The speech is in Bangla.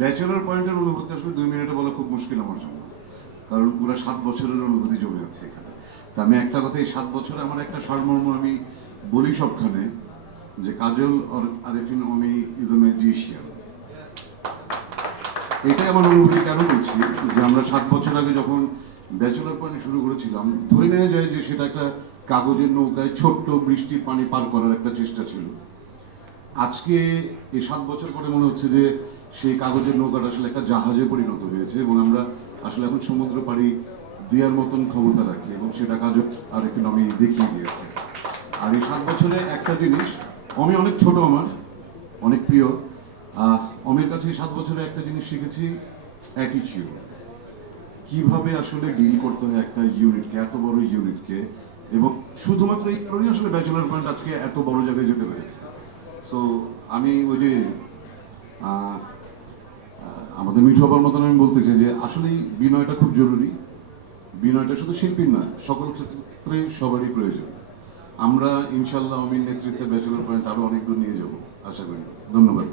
ব্যাচেলর পয়েন্টের অনুভূতি আসলে 2 মিনিটে বলা খুব মুশকিল আমার জন্য, কারণ পুরো 7 বছরের অনুভূতি জমে আছে এখানে। তা আমি একটা কথা, এই 7 বছরে আমার একটা সারমর্ম আমি বলি সবখানে, যে কাজল আরেফিন অমি ইজ এ ম্যাজিশিয়ান। এটাই আমার অনুভূতি। কেন বলছি যে আমরা 7 বছর আগে যখন ব্যাচেলর পয়েন্ট শুরু করেছিলাম, ধরে নেওয়া যায় যে সেটা একটা কাগজের নৌকায় ছোট্ট বৃষ্টির পানি পার করার একটা চেষ্টা ছিল। আজকে এই 7 বছর পরে মনে হচ্ছে যে সেই কাগজের নৌকাটা আসলে একটা জাহাজে পরিণত হয়েছে, এবং আমরা আসলে এখন সমুদ্র পাড়ি দেওয়ার মতন ক্ষমতা রাখি, এবং সেটা কাজল আরেফিন অমি দেখিয়ে দিয়েছে। আর এই 7 বছরে একটা জিনিস, অমি অনেক ছোট, আমার অনেক প্রিয়, অমির কাছে এই 7 বছরে একটা জিনিস শিখেছি, অ্যাটিচিউড। কিভাবে আসলে ডিল করতে হয় একটা ইউনিটকে, এত বড় ইউনিটকে, এবং শুধুমাত্র এই কারণেই আসলে ব্যাচেলর পয়েন্ট আজকে এত বড় জায়গায় যেতে পেরেছে। সো আমি ওই যে আমাদের মিঠু আপার মতন আমি বলতে চাই যে আসলেই বিনয়টা খুব জরুরি। বিনয়টা শুধু শিল্পীর না, সকল ক্ষেত্রে সবারই প্রয়োজন। আমরা ইনশাল্লাহ অমির নেতৃত্বে ব্যাচেলর পয়েন্ট আরো অনেক দূর নিয়ে যাব আশা করি। ধন্যবাদ।